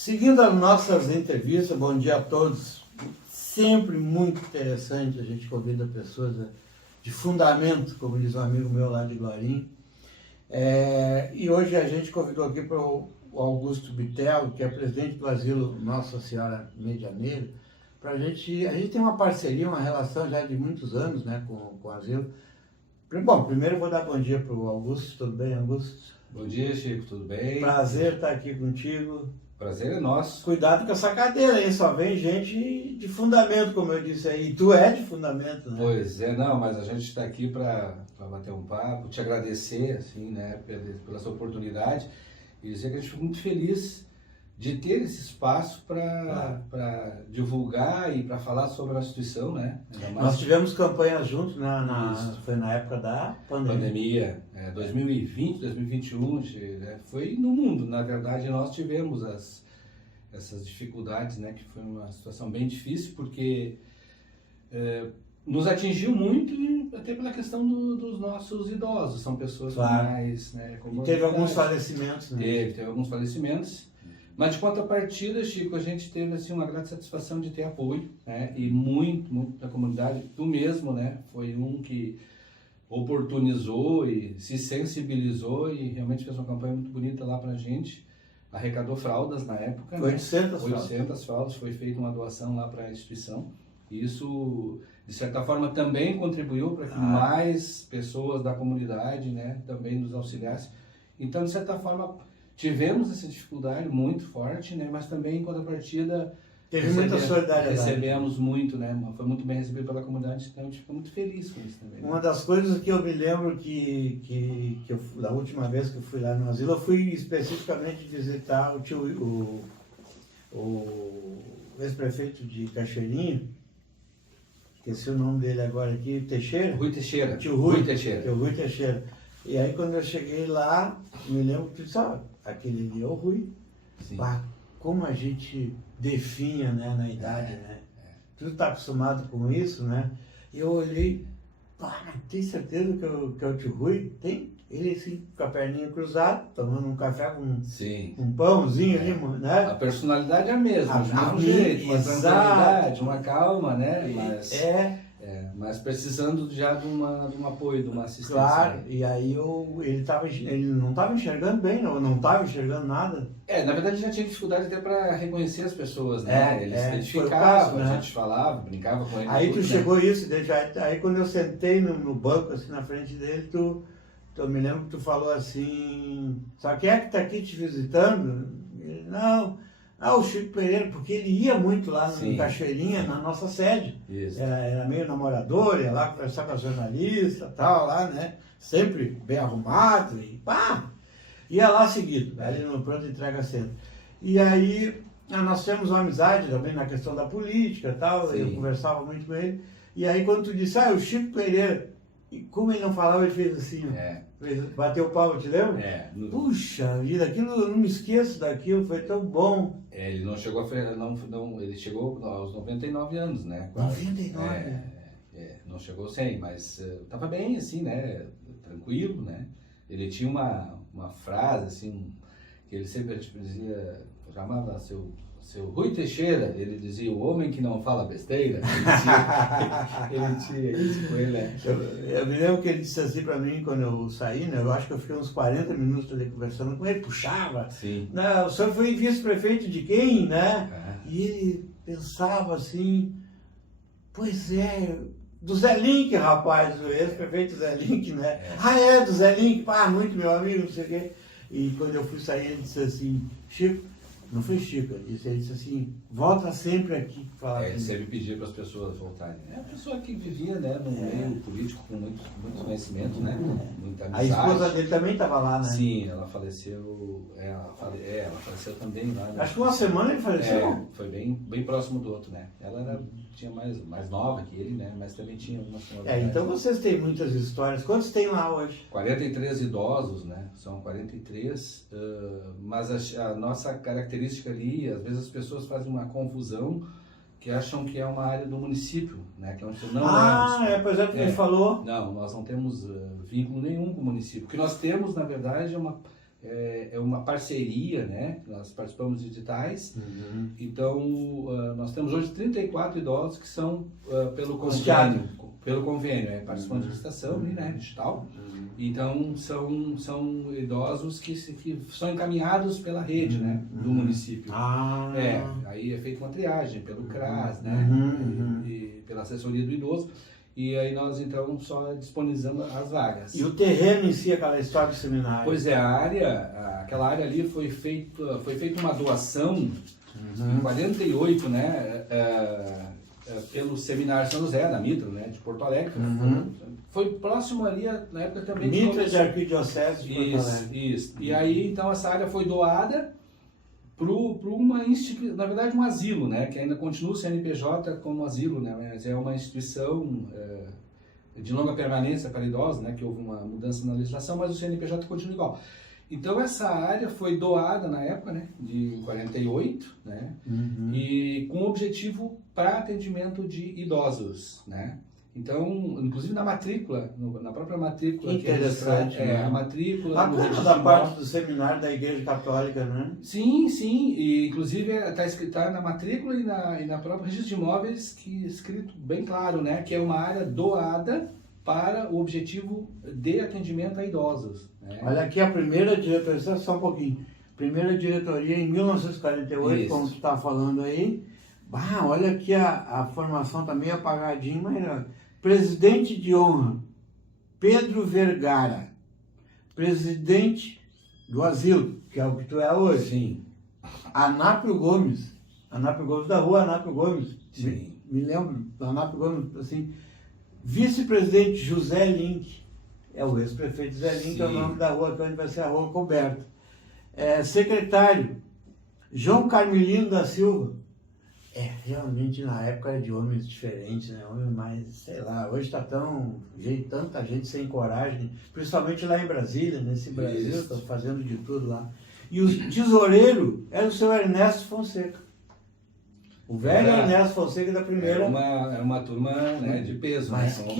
Seguindo as nossas entrevistas, bom dia a todos. Sempre muito interessante, a gente convida pessoas de fundamento, como diz um amigo meu lá de Guarim. E hoje a gente convidou aqui para o Augusto Bitello, que é presidente do Asilo Nossa Senhora Medianeira, para a gente tem uma parceria, uma relação já de muitos anos, né, com o Asilo. Bom, primeiro eu vou dar bom dia para o Augusto. Tudo bem, Augusto? Bom dia, Chico, tudo bem? Prazer estar aqui contigo. Prazer é nosso. Cuidado com essa cadeira, hein? Só vem gente de fundamento, como eu disse aí. E tu é de fundamento, né? Pois é, não, mas a gente está aqui para bater um papo, te agradecer, assim, né, pela essa oportunidade e dizer que a gente ficou muito feliz de ter esse espaço para divulgar e para falar sobre a instituição, né? Nós tivemos campanhas juntos, foi na época da pandemia. 2020, 2021, né? Foi no mundo, na verdade, nós tivemos essas dificuldades, né? Que foi uma situação bem difícil, porque nos atingiu muito, até pela questão dos nossos idosos, são pessoas mais... Né, e teve alguns falecimentos, né? Teve alguns falecimentos. Mas de contrapartida, Chico, a gente teve assim, uma grande satisfação de ter apoio, né? E muito da comunidade. Tu mesmo, né? Foi um que oportunizou e se sensibilizou e realmente fez uma campanha muito bonita lá pra gente. Arrecadou fraldas na época. 800 fraldas. Foi feita uma doação lá para a instituição. E isso, de certa forma, também contribuiu para que mais pessoas da comunidade, né? Também nos auxiliassem. Então, de certa forma... Tivemos essa dificuldade muito forte, né? Mas também, em contrapartida, teve muita solidariedade. Recebemos muito, né? Foi muito bem recebido pela comunidade, então a gente ficou muito feliz com isso também. Né? Uma das coisas que eu me lembro que eu, da última vez que eu fui lá no asilo, eu fui especificamente visitar o ex-prefeito de Cachoeirinha, esqueci o nome dele agora aqui, Teixeira? Rui Teixeira. Tio Rui Teixeira. Tio Rui Teixeira. E aí quando eu cheguei lá, me lembro que só aquele ali é o Rui. Pá, como a gente definha, né, na idade, né? Tu tá acostumado com isso, né? E eu olhei, pá, tem certeza que é o tio Rui? Tem? Ele assim, com a perninha cruzada, tomando um café com um pãozinho ali, né? A personalidade é a mesma, do mesmo jeito, uma tranquilidade, uma calma, né? Mas precisando já de um apoio, de uma assistência. Claro, e aí ele não estava enxergando bem, não estava enxergando nada. Na verdade já tinha dificuldade até para reconhecer as pessoas, né? Ele se identificava, caso, né? A gente falava, brincava com ele. Aí tu chegou isso, aí quando eu sentei no banco, assim, na frente dele, eu me lembro que tu falou assim, sabe quem é que está aqui te visitando? Ele, não... o Chico Pereira, porque ele ia muito lá no Cachoeirinha, na nossa sede. Isso. Era meio namorador, ia lá conversar com a jornalista e tal, lá, né? Sempre bem arrumado e pá! Ia lá seguido, ali no Pronto Entrega Centro. E aí, nós temos uma amizade também na questão da política e tal, eu conversava muito com ele. E aí, quando tu disse, o Chico Pereira, e como ele não falava, ele fez assim, bateu o pau, te lembra? Puxa vida, aquilo, eu não me esqueço daquilo, foi tão bom. Ele não chegou ele chegou aos 99 anos, né? 99? Não chegou 100, mas estava bem, assim, né? Tranquilo, né? Ele tinha uma frase, assim, que ele sempre dizia, chamava seu Rui Teixeira, ele dizia, o homem que não fala besteira. Ele tinha isso com ele, né? Eu me lembro que ele disse assim pra mim, quando eu saí, né? Eu acho que eu fiquei uns 40 minutos ali conversando com ele, puxava. Não, o senhor foi vice-prefeito de quem, né? E ele pensava assim, pois do Zé Link, rapaz, o ex-prefeito Zé Link, né? Do Zé Link, muito meu amigo, não sei o quê. E quando eu fui sair, ele disse assim, Chico, não foi Chico, ele disse assim, volta sempre aqui. Ele sempre pedia para as pessoas voltarem. É uma pessoa que vivia, né, no meio político com muito conhecimento, né, muita amizade. A esposa dele também estava lá, né? Sim, ela faleceu, ela faleceu também lá. Né? Acho que uma semana ele faleceu. Foi bem próximo do outro, né. Ela tinha mais nova que ele, né, mas também tinha uma senhora. Então vocês têm muitas histórias. Quantos tem lá hoje? 43 idosos, né, são 43, mas a nossa característica ali, às vezes as pessoas fazem uma confusão que acham que é uma área do município, né? Que não pois é, que falou. Não, nós não temos vínculo nenhum com o município. O que nós temos, na verdade, é uma é uma parceria, né? Nós participamos de editais. Então, nós temos hoje 34 idosos que são pelo convênio, participando de licitação, né, digital. Então, são idosos que são encaminhados pela rede, né, do município. Aí é feita uma triagem pelo CRAS, né, e pela assessoria do idoso. E aí nós, então, só disponibilizamos as vagas. E o terreno em si, aquela história do seminário? Pois é, aquela área ali foi feita uma doação em 48, né, pelo Seminário São José, da Mitra, né, de Porto Alegre. Foi próximo ali, na época também... Mitra de Arquidiocese de Porto Alegre. Isso. E aí, então, essa área foi doada para uma instituição, na verdade um asilo, né, que ainda continua o CNPJ como asilo, né, mas é uma instituição de longa permanência para idosos, né, que houve uma mudança na legislação, mas o CNPJ continua igual. Então essa área foi doada na época, né, de 48, né, e com objetivo para atendimento de idosos, né. Então, inclusive na matrícula, na própria matrícula... Que interessante, né? A matrícula... Bacana da parte do seminário da Igreja Católica, né? Sim, e inclusive está escrito na matrícula e na própria registro de imóveis, que escrito bem claro, né? Que é uma área doada para o objetivo de atendimento a idosos. Né? Olha aqui a primeira diretoria, só um pouquinho. Primeira diretoria em 1948, Isso. Como tu está falando aí. Olha aqui a formação também apagadinha, mas... Presidente de honra, Pedro Vergara. Presidente do asilo, que é o que tu é hoje. Sim. Anápio Gomes da rua Anápio Gomes. Sim. Me lembro do Anápio Gomes, assim. Vice-presidente José Link, é o ex-prefeito José Link, que é o nome da rua, que é onde vai ser a rua coberta. Secretário, João Carmelino da Silva. Realmente na época era de homens diferentes, né? Homens mais, sei lá, hoje está tanta gente sem coragem, principalmente lá em Brasília, nesse Brasil, estão fazendo de tudo lá. E o tesoureiro era o seu Ernesto Fonseca. O velho Ernesto Fonseca da primeira. Era uma turma, né, de peso. Mas né?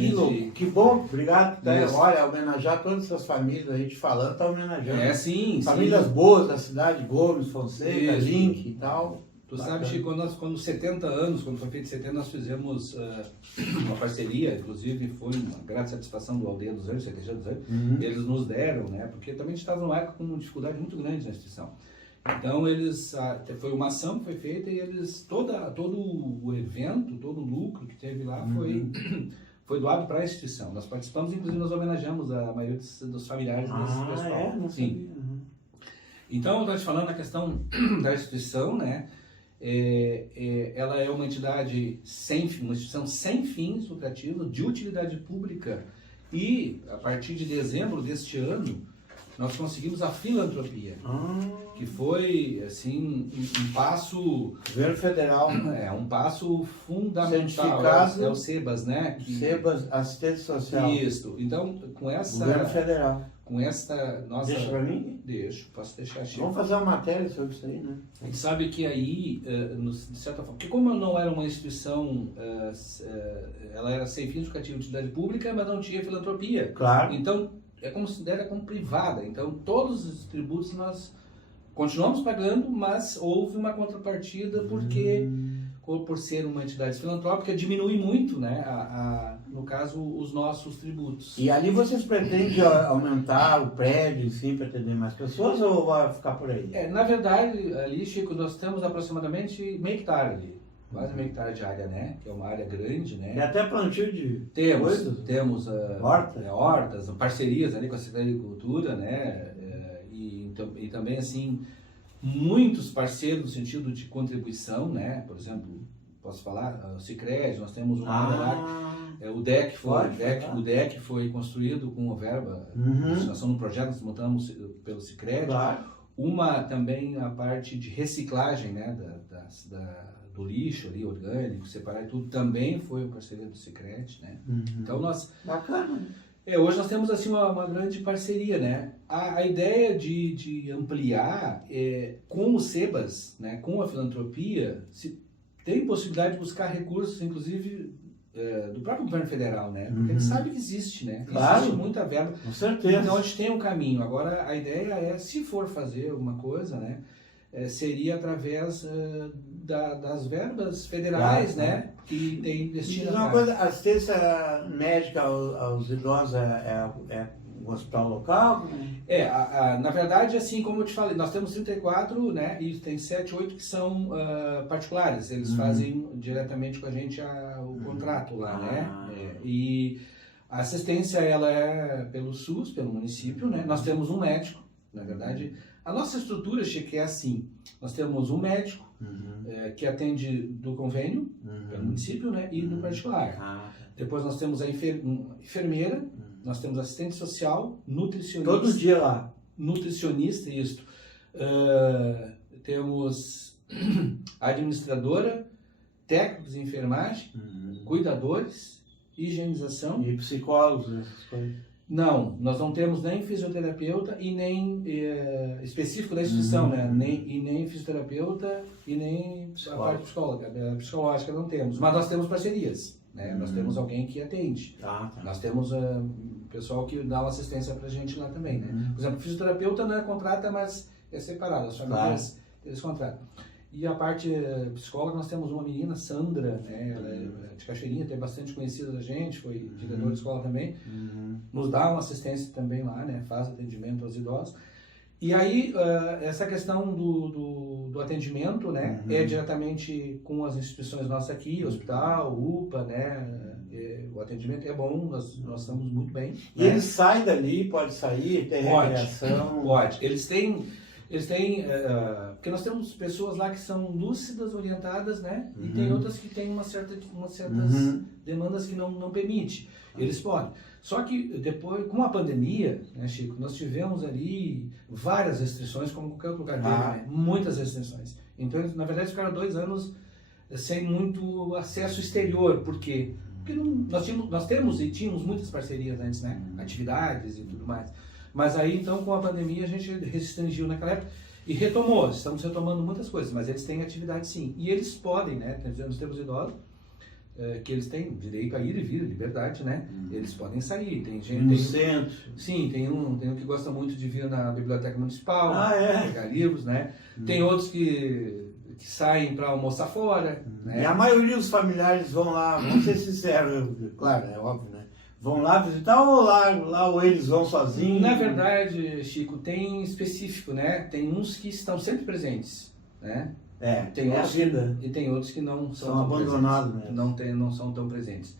Que bom, obrigado. Olha, homenagear todas essas famílias, a gente falando, está homenageando. Sim. Famílias boas da cidade, Gomes, Fonseca, Link e tal. Tu sabe, Chico, quando 70 anos, quando foi feito 70, nós fizemos uma parceria, inclusive foi uma grande satisfação do Aldeia dos Anjos, CTG dos Anjos, eles nos deram, né, porque também a gente estava numa época com uma dificuldade muito grande na instituição. Então, foi uma ação que foi feita e todo o evento, todo o lucro que teve lá foi doado para a instituição. Nós participamos, inclusive nós homenageamos a maioria dos familiares desse pessoal. Não Sim. Então, eu estou te falando a questão da instituição, né? Ela é uma entidade uma instituição sem fins lucrativos, de utilidade pública, e a partir de dezembro deste ano nós conseguimos a filantropia, que foi assim um passo... Governo federal. Um passo fundamental. Certificado. É o SEBAS, né? SEBAS, assistente social. Isso. Então, com essa... Governo federal. Com essa nossa... Deixa pra mim? Deixo, posso deixar. Chico. Vamos fazer uma matéria sobre isso aí, né? A gente sabe que aí, de certa forma, porque como não era uma instituição, ela era sem fins lucrativos de utilidade pública, mas não tinha filantropia. Claro. Então, é considerada como privada. Então, todos os tributos nós continuamos pagando, mas houve uma contrapartida porque, por ser uma entidade filantrópica, diminui muito, né, no caso, os nossos tributos. E ali vocês pretendem aumentar o prédio, enfim, para atender mais pessoas, ou vai ficar por aí? Na verdade, ali, Chico, nós temos aproximadamente meio hectare ali. Quase meio hectare de área, né? Que é uma área grande, né? E até plantio de coisas? Temos hortas, parcerias ali com a Secretaria de Agricultura, né? E também, assim, muitos parceiros no sentido de contribuição, né? Por exemplo, posso falar, o Sicredi, nós temos uma área lá, o DEC foi construído com uma verba, nós somos um projeto que nós montamos pelo Sicredi. Claro. Uma também a parte de reciclagem, né? Do lixo ali, orgânico, separar tudo, também foi uma parceria do Sicredi, né? Então nós... Bacana. Hoje nós temos assim uma grande parceria, né? A ideia de ampliar com o SEBAS, né? Com a filantropia, se tem possibilidade de buscar recursos, inclusive do próprio governo federal, né? Porque a gente sabe que existe, né? Claro. Existe muita verba. Com certeza. Então a gente tem um caminho. Agora a ideia é, se for fazer alguma coisa, né? Seria através das verbas federais, né? Que tem destino. Uma coisa, a assistência médica aos idosos é um hospital local? Na verdade, assim como eu te falei, nós temos 34, né? E tem 7, 8 que são particulares. Eles fazem diretamente com a gente o contrato lá, né? E a assistência, ela é pelo SUS, pelo município, né? Nós temos um médico, na verdade. A nossa estrutura, Chico, é assim. Nós temos um médico que atende do convênio, pelo município, né? E do particular. Depois nós temos a enfermeira, nós temos assistente social, nutricionista. Todo dia lá. Nutricionista, isso. Temos administradora, técnicos de enfermagem, cuidadores, higienização. E psicólogos, essas coisas. Não, nós não temos nem fisioterapeuta e nem específico da instituição, né? Nem fisioterapeuta e nem a parte psicológica não temos. Mas nós temos parcerias, né? Nós temos alguém que atende. Nós temos pessoal que dá uma assistência pra gente lá também, né? Por exemplo, fisioterapeuta não é contrata, mas é separado. As famílias, eles contratam. E a parte psicóloga, nós temos uma menina, Sandra, né? Ela é de Cachoeirinha, tem bastante conhecida da gente, foi diretora de escola também. Nos dá uma assistência também lá, né? Faz atendimento aos idosos. E aí, essa questão do atendimento, né? É diretamente com as instituições nossas aqui, hospital, UPA, né? O atendimento é bom, nós estamos muito bem. E ele sai dali, pode sair, tem recreação? Pode. Eles têm, porque nós temos pessoas lá que são lúcidas, orientadas, né? E tem outras que têm umas certas demandas que não permite. Eles podem. Só que depois, com a pandemia, né, Chico, nós tivemos ali várias restrições, como qualquer outro lugar dele, né? Muitas restrições. Então, na verdade, ficaram 2 anos sem muito acesso exterior. Por quê? Porque nós temos e tínhamos muitas parcerias antes, né? Atividades e tudo mais. Mas aí, então, com a pandemia, a gente restringiu naquela época e retomou. Estamos retomando muitas coisas, mas eles têm atividade sim. E eles podem, né? Nós temos idosos que eles têm direito a ir e vir, liberdade, né? Eles podem sair. Tem gente... No centro. Sim, tem um que gosta muito de vir na biblioteca municipal, pegar livros, né? Tem outros que saem para almoçar fora, né? E a maioria dos familiares vão lá, vamos ser sinceros, claro, é óbvio, né? Vão lá visitar ou eles vão sozinhos? Na verdade, Chico, tem específico, né? Tem uns que estão sempre presentes, né? Tem outros, a vida. E tem outros que não são abandonados mesmo. Não são tão presentes.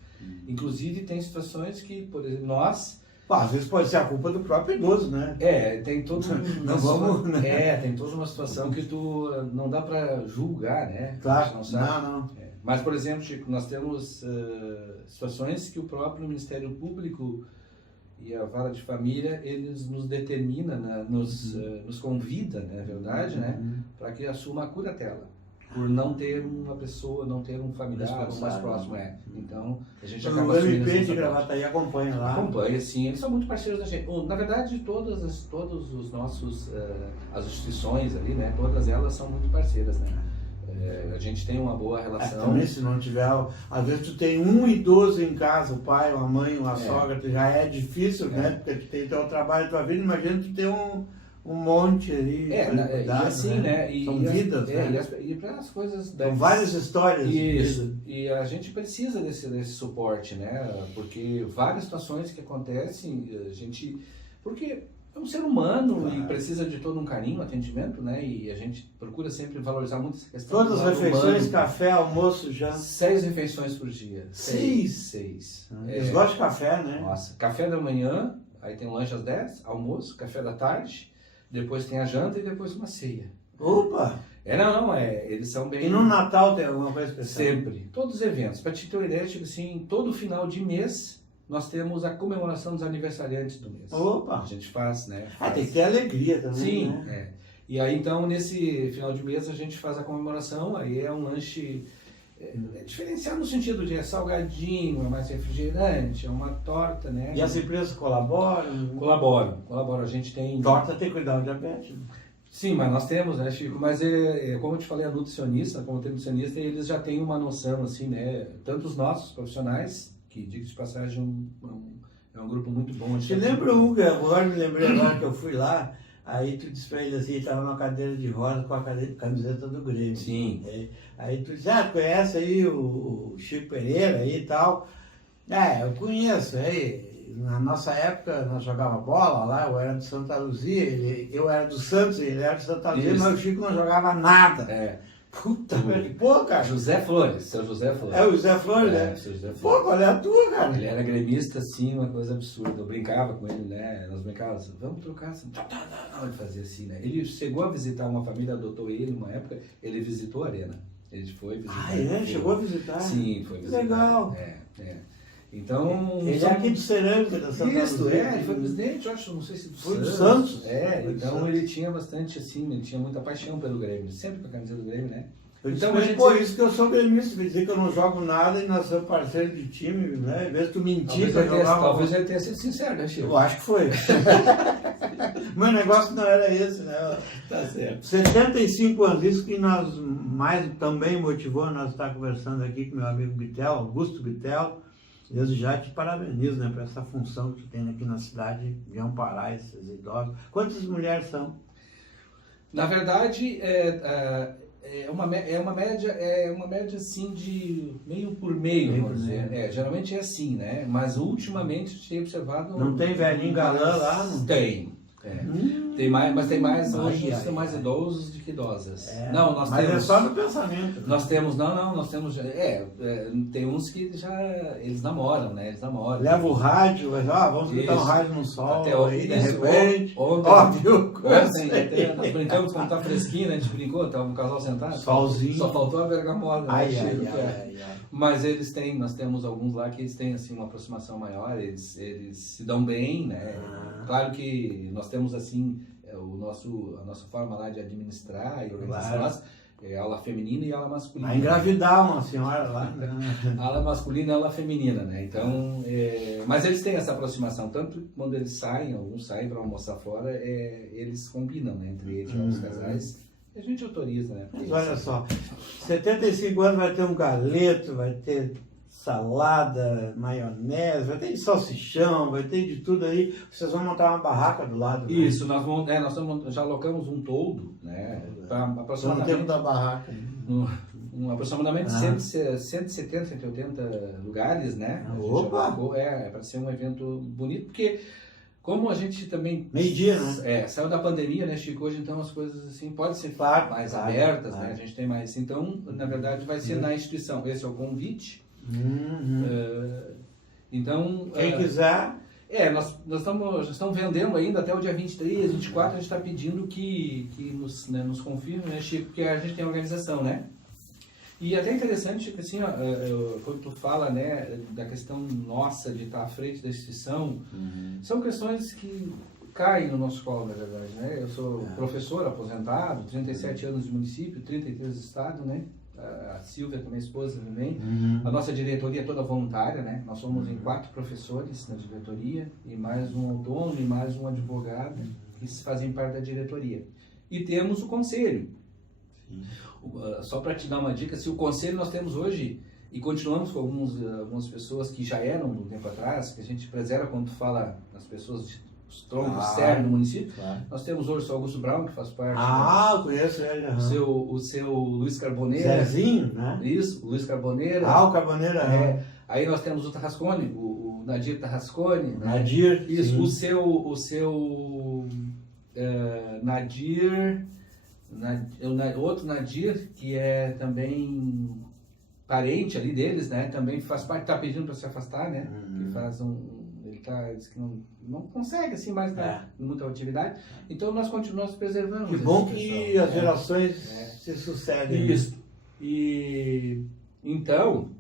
Inclusive, tem situações que, por exemplo, nós... Às vezes pode ser a culpa do próprio idoso, né? Tem todo tem toda uma situação que tu não dá para julgar, né? Claro, não sabe. não. Mas, por exemplo, Chico, nós temos situações que o próprio Ministério Público e a Vara de Família, eles nos determina, né? Nos convida, na verdade, né? Para que assuma a curatela. Por não ter uma pessoa, não ter um familiar mais próximo, Então, a gente acaba assumindo o MP de Gravataí acompanha lá. Acompanha, sim. Eles são muito parceiros da gente. Na verdade, todos os nossos, as instituições ali, né? Todas elas são muito parceiras, né? A gente tem uma boa relação. Também, se não tiver... Às vezes tu tem um idoso em casa, o pai, uma mãe, uma sogra, já é difícil, né? Porque tu tem teu trabalho, tua vida, imagina tu ter um monte ali. E assim, né? São vidas, né? E para as coisas... São várias histórias. Isso. E a gente precisa desse suporte, né? Porque várias situações que acontecem, porque é um ser humano e precisa de todo um carinho, atendimento, né? E a gente procura sempre valorizar muito essa questão. Todas as refeições, café, almoço, janta. 6 refeições por dia. 6. Eles gostam de café, né? Nossa, café da manhã, aí tem um lanche às 10, almoço, café da tarde, depois tem a janta e depois uma ceia. Opa! Eles são bem... E no Natal tem alguma coisa especial? Sempre. Todos os eventos. Para te ter uma ideia, tipo assim, todo final de mês nós temos a comemoração dos aniversariantes do mês. Opa! A gente faz, né? Tem que ter alegria também, sim, né? E aí, então, nesse final de mês a gente faz a comemoração, aí é um lanche diferenciado no sentido de salgadinho, é mais refrigerante, é uma torta, né? E as empresas colaboram? Colaboram. A gente tem... Torta tem que cuidar do diabetes. Sim, mas nós temos, né, Chico? Mas, como eu te falei, a nutricionista, como tem nutricionista, eles já têm uma noção, assim, né? Tanto os nossos profissionais, que, diga-se de passagem, é um grupo muito bom. Você lembra, Hugo, agora me lembrei agora que eu fui lá, aí tu disse pra ele assim, ele estava numa cadeira de roda com a camiseta do Grêmio. Sim. Aí tu disse, conhece aí o Chico Pereira aí e tal? Eu conheço, na nossa época nós jogava bola lá, eu era do Santa Luzia, eu era do Santos, ele era do Santa Luzia, Isso. mas o Chico não jogava nada. Puta, pô, cara. José Flores, seu José Flores. É o José Flores, né? Seu José Flores. Pô, qual é a tua, cara? Ele era gremista, assim, uma coisa absurda. Eu brincava com ele, né? Nós brincávamos assim, vamos trocar assim. Não, ele fazia assim, né? Ele chegou a visitar uma família, adotou ele uma época, ele visitou a Arena. Ele foi visitar. Chegou a visitar? Sim, foi visitar. Legal. Então... Ele é aqui de Cerâmica, da Santa Luzia. Ele foi presidente, eu acho, não sei se Foi do Santos. Então ele tinha bastante, assim, ele tinha muita paixão pelo Grêmio, sempre com a camisa do Grêmio, né? Então, pô, isso que eu sou gremista, quer dizer que eu não jogo nada e nós somos parceiros de time, né? Em vez de tu mentir, talvez ele tenha sido sincero, né, Chico? Eu acho que foi. Meu negócio não era esse, né? Tá certo. 75 anos, isso que nós mais também motivou, nós estar conversando aqui com meu amigo Bitel, Augusto Bitel. Eu já te parabenizo, né, por essa função que tu tem aqui na cidade de amparar esses idosos. Quantas mulheres são? Na verdade, é uma média assim de meio por meio, vamos dizer. Geralmente é assim, né? Mas ultimamente a gente tem observado... Não tem velhinho galã lá? Não? Tem. Tem mais, mas tem mais hoje, são mais idosos do que idosas. Não, nós mas temos, é só no pensamento. Nós temos, nós temos, tem uns que eles namoram, né? Eles namoram. Leva o rádio, vamos botar um rádio no sol, até aí de repente, óbvio. Ontem, nós brincamos quando tá fresquinho, né? A gente brincou, tava um casal sentado. Solzinho. Só faltou a bergamota, né? Ai. Mas nós temos alguns lá que eles têm assim uma aproximação maior, eles se dão bem, né? Claro que nós temos assim a nossa forma lá de administrar e organizar aula feminina e aula masculina. Vai engravidar uma senhora lá. Aula masculina e aula feminina, né? Então, mas eles têm essa aproximação, tanto quando eles saem, alguns saem para almoçar fora, eles combinam, né? Entre eles, os casais. A gente autoriza, né? Mas olha só, 75 anos vai ter um galeto, vai ter salada, maionese, vai ter de salsichão, vai ter de tudo aí. Vocês vão montar uma barraca do lado. Isso, né? nós já alocamos um toldo, né? Para aproximadamente... No tempo da barraca. Aproximadamente 170, 180 lugares, né? Opa! Para ser um evento bonito, porque... Como a gente também... Meio-dia, né? Saiu da pandemia, né, Chico? Hoje, então, as coisas assim podem ser mais abertas, né? A gente tem mais... Então, na verdade, vai ser na instituição. Esse é o convite. Então... Quem quiser... nós estamos vendendo ainda até o dia 23, 24, a gente está pedindo que nos confirme, né, Chico? Porque a gente tem organização, né? E até interessante que assim, quando tu fala, né, da questão nossa de estar à frente da instituição, são questões que caem no nosso colo, na verdade, né? Eu sou professor aposentado, 37 anos de município, 33 de estado, né? A Silvia, que é minha esposa também. A nossa diretoria é toda voluntária, né? Nós somos em 4 professores na diretoria, e mais um autônomo e mais um advogado que fazem parte da diretoria. E temos o conselho. Só para te dar uma dica, se o conselho nós temos hoje, e continuamos com algumas pessoas que já eram um tempo atrás, que a gente preserva quando fala das pessoas, os troncos sérios do município, nós temos hoje o Augusto Brown, que faz parte. Eu conheço ele. O seu Luiz Carboneira. Zezinho, né? Isso, o Luiz Carboneira. O Carboneira. Aí nós temos o Tarrascone, o Nadir Tarrascone. Nadir. Isso, o seu Nadir... outro Nadir, que é também parente ali deles, né? Também faz parte, está pedindo para se afastar, né? Que faz ele diz que não consegue assim mais muita atividade. Então nós continuamos preservando. Que bom que as gerações se sucedem. Isso. E então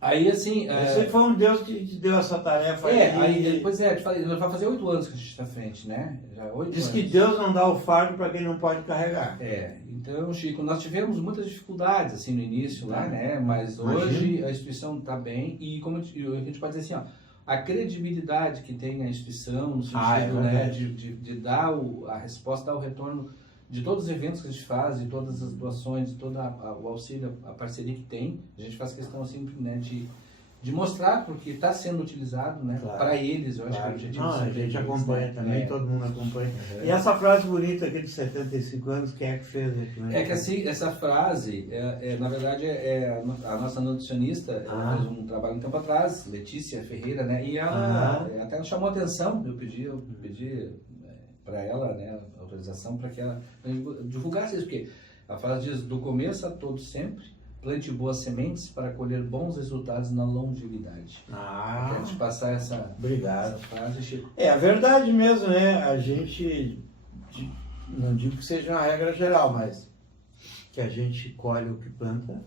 aí assim... Você foi um Deus que te deu essa tarefa aí. Pois te falei, vai fazer 8 anos que a gente está à frente, né? Já 8 Diz anos. que Deus não dá o fardo para quem não pode carregar. Então, Chico, nós tivemos muitas dificuldades assim no início lá, né? Mas hoje a instituição está bem e como a gente pode dizer assim, a credibilidade que tem a instituição, no Ah, é sentido, né, verdade. de dar a resposta, dar o retorno de todos os eventos que a gente faz, de todas as doações, de todo o auxílio, a parceria que tem. A gente faz questão assim, né, de mostrar, porque está sendo utilizado, né, Claro. para eles. Eu acho que Claro. o objetivo Não, a sempre é gente deles, acompanha né? também, todo mundo acompanha. Uhum. E essa frase bonita aqui de 75 anos, quem é que fez aqui? Né? É que assim, essa frase, na verdade, a nossa nutricionista, ela fez um trabalho um tempo atrás, Letícia Ferreira, né? E ela até nos chamou a atenção, eu pedi para ela, né, autorização para que ela divulgasse isso, porque a frase diz: do começo a todo sempre, plante boas sementes para colher bons resultados na longevidade. Eu quero te passar essa Obrigado. frase, Chico. É a verdade mesmo, né? A gente, não digo que seja uma regra geral, mas que a gente colhe o que planta,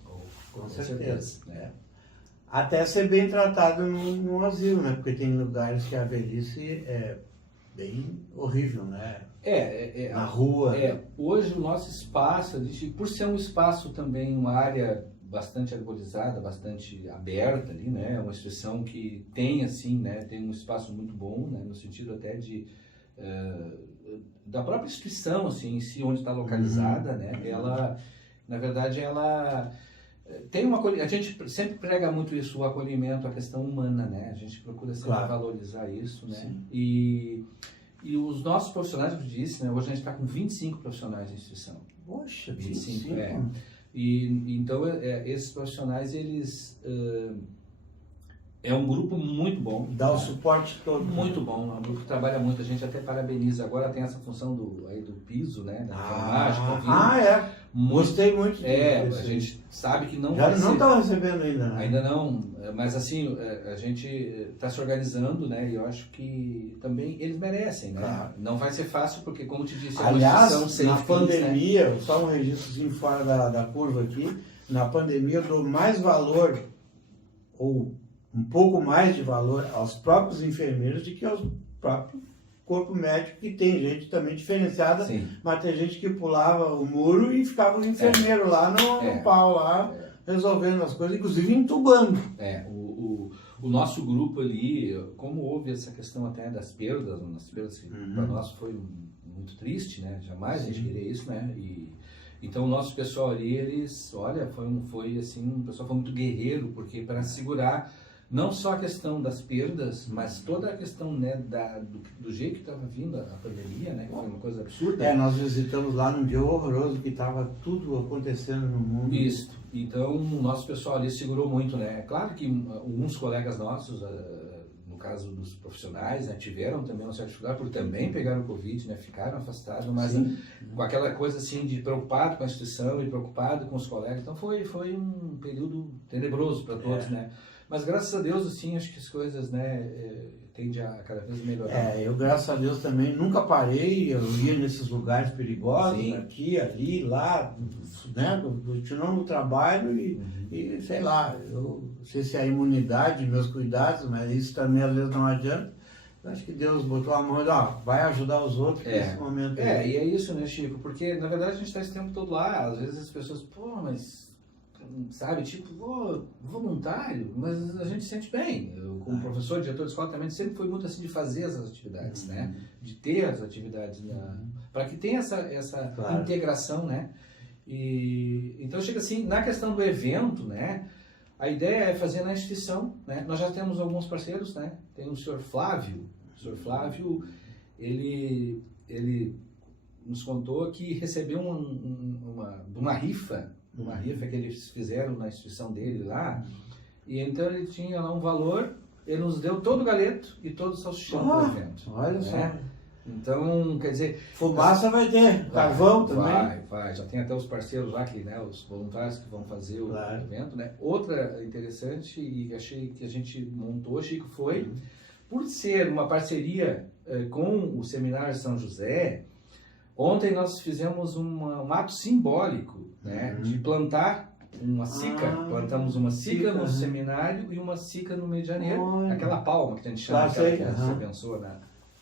com certeza. Né? Até ser bem tratado num asilo, né? Porque tem lugares que a velhice é bem horrível, né? Na rua. Hoje o nosso espaço, por ser um espaço também, uma área bastante arborizada, bastante aberta ali, né? Uma instituição que tem assim, né? Tem um espaço muito bom, né? No sentido até da própria instituição, assim, em si, onde está localizada, né? Ela, na verdade, ela tem a gente sempre prega muito isso, o acolhimento, a questão humana, né? A gente procura sempre valorizar isso, né? E os nossos profissionais, como eu disse, né? Hoje a gente está com 25 profissionais na instituição. Poxa, 25, E então, esses profissionais, eles... é um grupo muito bom. Dá o suporte todo. Muito bom, é um grupo que trabalha muito. A gente até parabeniza. Agora tem essa função do piso, né? Da enfermagem. Gostei muito disso. A gente sabe que não já vai não ser... estão recebendo ainda, né? Ainda não, mas assim, a gente está se organizando, né? E eu acho que também eles merecem, né? Claro. Não vai ser fácil, porque como te disse, aliás, na pandemia, né? só um registrozinho fora da curva aqui, na pandemia eu dou mais valor, ou um pouco mais de valor, aos próprios enfermeiros do que aos próprios corpo médico, que tem gente também diferenciada, Sim. mas tem gente que pulava o muro e ficava o enfermeiro lá no pau, lá, resolvendo as coisas, inclusive entubando. O nosso grupo ali, como houve essa questão até das perdas que para nós foi muito triste, né? Jamais a gente queria isso, né? Então o nosso pessoal ali, eles, olha, foi assim, o pessoal foi muito guerreiro, porque para segurar não só a questão das perdas, mas toda a questão, né, do jeito que estava vindo a pandemia, né, que foi uma coisa absurda. Nós visitamos lá num dia horroroso, que estava tudo acontecendo no mundo. Isso. Então, o nosso pessoal ali segurou muito, né. É claro que alguns colegas nossos, no caso dos profissionais, né, tiveram também uma certa dificuldade, por também pegaram o Covid, né, ficaram afastados, mas com aquela coisa assim de preocupado com a instituição e preocupado com os colegas. Então, foi um período tenebroso para todos, né. Mas graças a Deus, assim, acho que as coisas, né, tendem a cada vez melhorar. Eu graças a Deus também nunca parei, eu ia nesses lugares perigosos, aqui, ali, lá, né, continuando o trabalho e sei lá, eu não sei se é a imunidade, meus cuidados, mas isso também às vezes não adianta. Eu acho que Deus botou a mão e vai ajudar os outros nesse momento. E é isso, né, Chico, porque na verdade a gente está esse tempo todo lá, às vezes as pessoas, mas... sabe, tipo, voluntário, mas a gente se sente bem. Eu, como professor, diretor de escola, também sempre foi muito assim de fazer essas atividades, né? De ter as atividades, para que tenha essa integração, né? Então chega assim, na questão do evento, né? A ideia é fazer na instituição, né? Nós já temos alguns parceiros, né? Tem o senhor Flávio. O senhor Flávio, ele nos contou que recebeu uma rifa que eles fizeram na instituição dele lá, e então ele tinha lá um valor, ele nos deu todo o galeto e todo o salsichão para o evento. Olha só. Então, quer dizer... Fumaça vai ter, carvão também. Vai, já tem até os parceiros lá, né, os voluntários que vão fazer o evento, né. Outra interessante, e achei que a gente montou, Chico, foi, por ser uma parceria com o Seminário São José, ontem nós fizemos um ato simbólico, né, de plantar uma sica. Plantamos uma sica no seminário e uma sica no Rio de Janeiro. Aquela palma que a gente chama, aquela que você pensou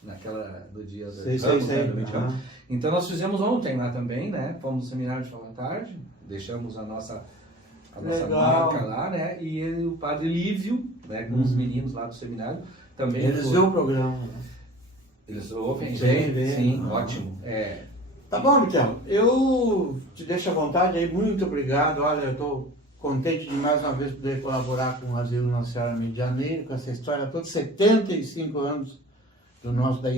naquela do dia do Ramos, né, do meio de campo. Então nós fizemos ontem lá também, né, fomos no seminário de forma tarde, deixamos a nossa marca lá, né, e o padre Lívio, né, com os meninos lá do seminário, também... Eles vêem o programa. Eles ouvem? Vem. Sim, ótimo. Tá bom, Michel. Eu te deixo à vontade aí. Muito obrigado. Olha, eu estou contente de mais uma vez poder colaborar com o Asilo Nossa Senhora Rio de Janeiro, com essa história toda, 75 anos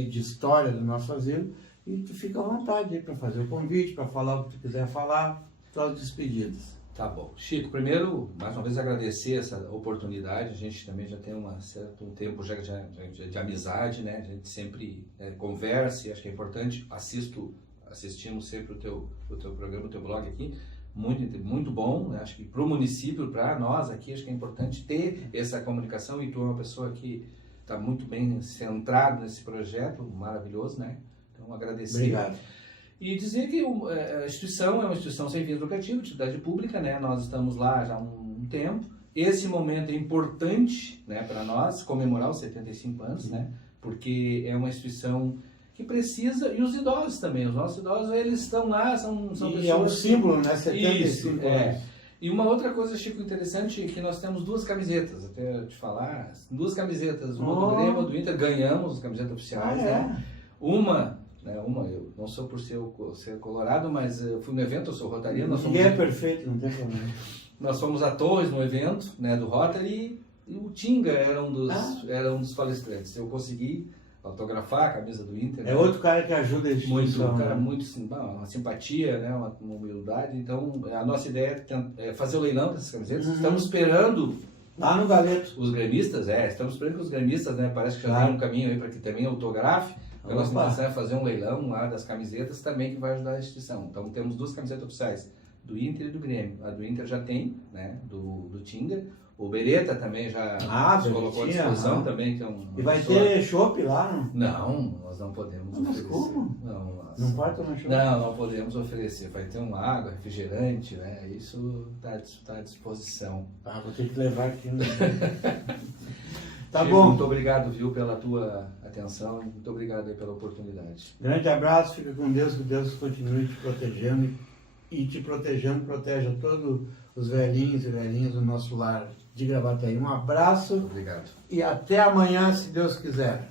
de história do nosso asilo. E tu fica à vontade aí para fazer o convite, para falar o que tu quiser falar, todas despedidas. Tá bom. Chico, primeiro, mais uma vez agradecer essa oportunidade. A gente também já tem um tempo já de amizade, né? A gente sempre conversa e acho que é importante. Assistimos sempre o teu programa, o teu blog aqui. Muito bom, né? Acho que para o município, para nós aqui, acho que é importante ter essa comunicação e tu é uma pessoa que está muito bem centrado nesse projeto maravilhoso, né? Então, agradecer. Obrigado. E dizer que a instituição é uma instituição sem fins lucrativos, atividade pública, né? Nós estamos lá já há um tempo. Esse momento é importante, né, para nós comemorar os 75 anos, né? Porque é uma instituição que precisa, e os idosos também, os nossos idosos, eles estão lá, são pessoas... E é um símbolo, né? 75 anos. E uma outra coisa, Chico, interessante é que nós temos duas camisetas, até te falar, duas camisetas, uma do Grêmio, uma do Inter, ganhamos as camisetas oficiais, né? Uma, eu não sou por ser colorado, mas eu fui no evento, eu sou rotariano. Ninguém é perfeito, não tem problema. Nós fomos a Torres no evento, né, do Rotary, e o Tinga era um dos palestrantes. Eu consegui autografar a camisa do Inter. É outro cara que ajuda a instituição. Um cara muito, uma simpatia, né, uma humildade. Então, a nossa ideia é fazer o leilão dessas camisetas. Estamos esperando... Lá no Galeto. Os gremistas, estamos esperando que os gremistas, né, parece que já tem um caminho aí para que também autografe. A nossa intenção é fazer um leilão lá das camisetas também que vai ajudar a instituição. Então temos duas camisetas oficiais, do Inter e do Grêmio. A do Inter já tem, né, do Tinga. O Beretta também já se colocou à disposição também. Que é e vai ter chopp lá, não? Não, nós não podemos oferecer. Mas como? Não pode tomar chopp? Não podemos oferecer. Vai ter uma água, refrigerante, né? Isso está à disposição. Vou ter que levar aqui. Tá Chico, bom. Muito obrigado, viu, pela tua atenção. Muito obrigado aí pela oportunidade. Grande abraço, fica com Deus, que Deus continue te protegendo e te protegendo, proteja todos os velhinhos e velhinhas do nosso lar de Gravataí. Um abraço. Obrigado. E até amanhã, se Deus quiser.